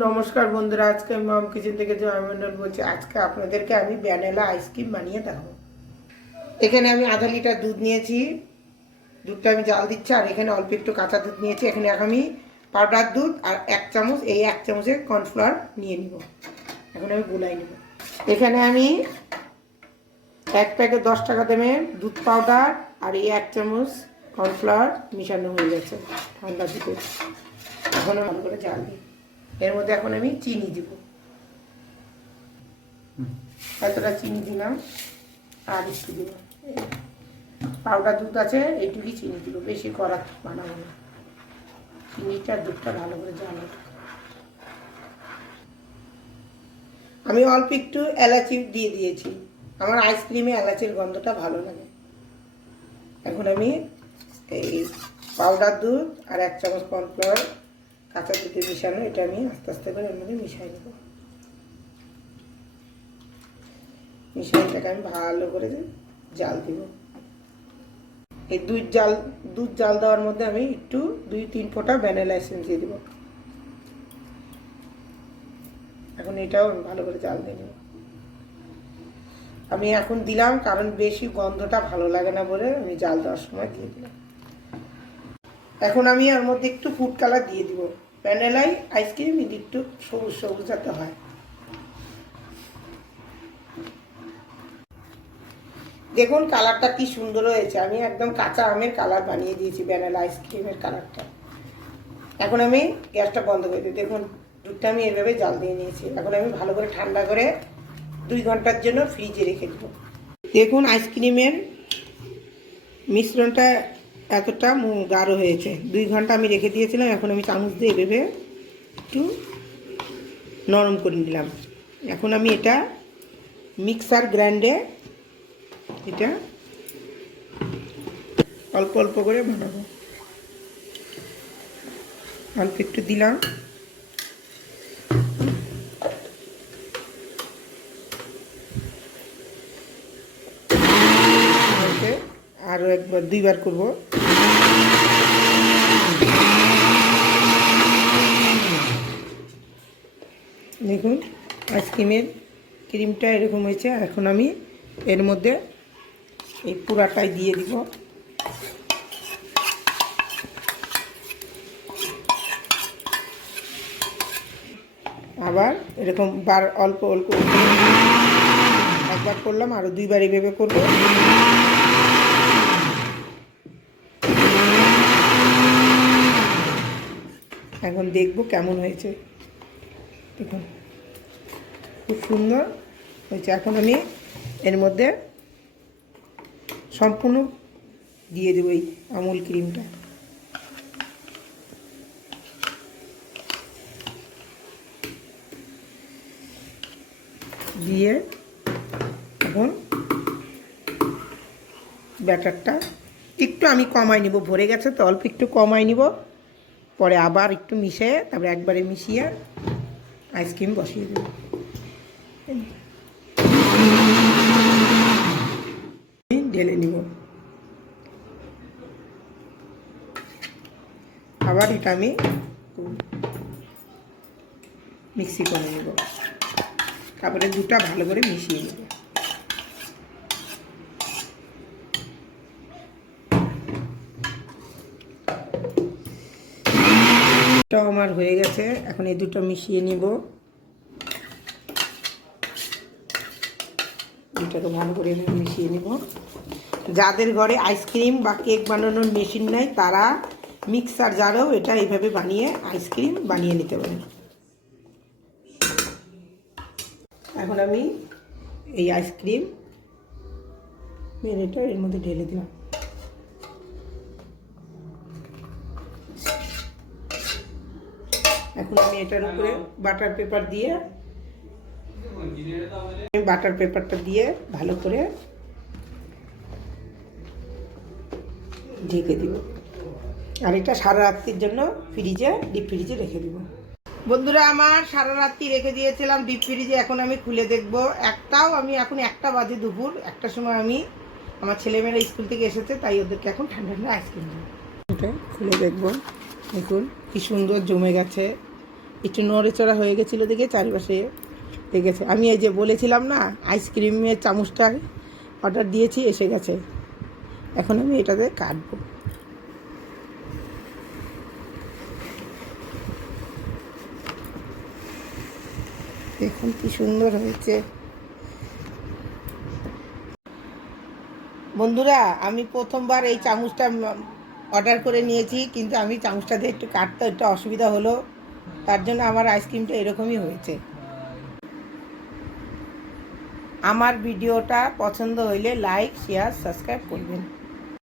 নমস্কার বন্ধুরা, আজকে আমি মম কিচেন থেকে জয় মন্ডল বলছি। আজকে আপনাদেরকে আমি ভ্যানিলা আইসক্রিম বানিয়ে দেখাবো। এখানে আমি আধা লিটার দুধ নিয়েছি, দুধটা আমি জাল দিচ্ছি। আর এখানে অল্প একটু কাঁচা দুধ নিয়েছি। এখানে আমি পাউডার দুধ আর এক চামচ, এই এক চামচের কর্নফ্লাওয়ার নিয়ে নিব। এখন আমি গুলাই নেব। এখানে আমি এক প্যাকেট 10 টাকা দামের দুধ পাউডার আর এই এক চামচ কর্নফ্লাওয়ার মিশানো হয়ে গেছে ঠান্ডা দুধে। এখন ভালো করে জাল দিই। এর মধ্যে এখন আমি চিনি দিব, এতটা চিনি দিলাম। আর একটু দিব, পাউডার দুধ আছে এইটুকুই চিনি দিব, বেশি কড়া বানাবো না। চিনিটা দুধটা ভালো করে জ্বালো। আমি অল্প একটু এলাচি দিয়ে দিয়েছি, আমার আইসক্রিমে এলাচির গন্ধটা ভালো লাগে। এখন আমি এই পাউডার দুধ আর এক চামচ কর্নফ্লাওয়ার কাঁচা দুধে মিশানো, এটা আমি আস্তে আস্তে করে এর মধ্যে মিশাই নেব। মিশাইটাকে আমি ভালো করে জাল দিব। এই দুধ জাল দেওয়ার মধ্যে আমি একটু 2-3 ফোঁটা ভ্যানিলা এসেন্স দিয়ে দেব। এখন এটাও আমি ভালো করে জাল দিয়ে নেব। আমি এখন দিলাম কারণ বেশি গন্ধটা ভালো লাগে না বলে আমি জাল দেওয়ার সময় দিয়ে দিলাম। এখন আমি এর মধ্যে একটু ফুড কালার দিয়ে দিব। ভ্যানিলাই আইসক্রিম একটু সবুজ সবুজ যাতে হয়। দেখুন কালারটা কি সুন্দর হয়েছে। আমি একদম কাঁচা আমের কালার বানিয়ে দিয়েছি ভ্যানিলা আইসক্রিমের কালারটা। এখন আমি গ্যাসটা বন্ধ করে দিই। দেখুন দুধটা আমি এভাবে জাল দিয়ে নিয়েছি। এখন আমি ভালো করে ঠান্ডা করে 2 ঘন্টার জন্য ফ্রিজে রেখে দেবো। দেখুন আইসক্রিমের মিশ্রণটা এতটা গাঢ় হয়েছে। 2 ঘন্টা আমি রেখে দিয়েছিলাম। এখন আমি চামচ দিয়ে এভাবে একটু নরম করে নিলাম। এখন আমি এটা মিক্সার গ্রাইন্ডে এটা অল্প অল্প করে বানাবো। অল্প একটু দিলাম, আরও একবার 2বার করব। দেখুন আইসক্রিমের ক্রিমটা এরকম হয়েছে। এখন আমি এর মধ্যে এই পুরাটাই দিয়ে দিব। আবার এরকম অল্প অল্প একবার করলাম, আরও 2বার এভাবে করব। এখন দেখব কেমন হয়েছে। দেখুন খুব সুন্দর হয়েছে। এখন আমি এর মধ্যে সম্পূর্ণ দিয়ে দেবো এই আমুল ক্রিমটা। দিয়ে এখন ব্যাটারটা একটু আমি কমাই নিব, ভরে গেছে তো অল্প একটু কমাই নিব। পরে আবার একটু মিশিয়ে তারপরে একবারে মিশিয়ে আইসক্রিম বসিয়ে দেব। ঢেলে নিব। আবার এটা আমি মিক্সি করে নেব। তারপরে দুটা ভালো করে মিশিয়ে নেব। এটাও আমার হয়ে গেছে। এখন এই দুটো মিশিয়ে নিব। দুটাকে ভালো করে মিশিয়ে নিব। যাদের ঘরে আইসক্রিম বা কেক বানানোর মেশিন নাই তারা মিক্সার জারেও এটা এইভাবে বানিয়ে আইসক্রিম বানিয়ে নিতে পারেন। এখন আমি এই আইসক্রিম এটা এর মধ্যে ঢেলে দিলাম। এখন আমি এটার উপরে বাটার পেপার দিয়ে বাটার পেপারটা দিয়ে ভালো করে ঢেকে দিব। আর এটা সারা রাত্রির জন্য ডিপ ফ্রিজে রেখে দিব। বন্ধুরা আমার সারা রাত্রি রেখে দিয়েছিলাম ডিপ ফ্রিজে। এখন আমি খুলে দেখব। আমি এখন 1টা বাজে, দুপুর 1টার সময় আমি আমার ছেলেমেয়েরা স্কুল থেকে এসেছে, তাই ওদেরকে এখন ঠান্ডা ঠান্ডা আইসক্রিম দেবো। এটা খুলে দেখব। দেখুন কি সুন্দর জমে গেছে। একটু নড়েচড়া হয়ে গেছিলো দেখে চারিপাশে লেগেছে। আমি এই যে বলেছিলাম না আইসক্রিমের চামচটা অর্ডার দিয়েছি, এসে গেছে। এখন আমি এটাতে কাটবো। দেখুন কি সুন্দর হয়েছে। বন্ধুরা, আমি প্রথমবার এই চামচটা অর্ডার করে নিয়েছি, কিন্তু আমি চামচটা দিয়ে একটু কাটতে একটু অসুবিধা হলো, তার জন্য আমার আইসক্রিমটা এরকমই হয়েছে। আমার ভিডিওটা পছন্দ হইলে লাইক, শেয়ার, সাবস্ক্রাইব করবেন।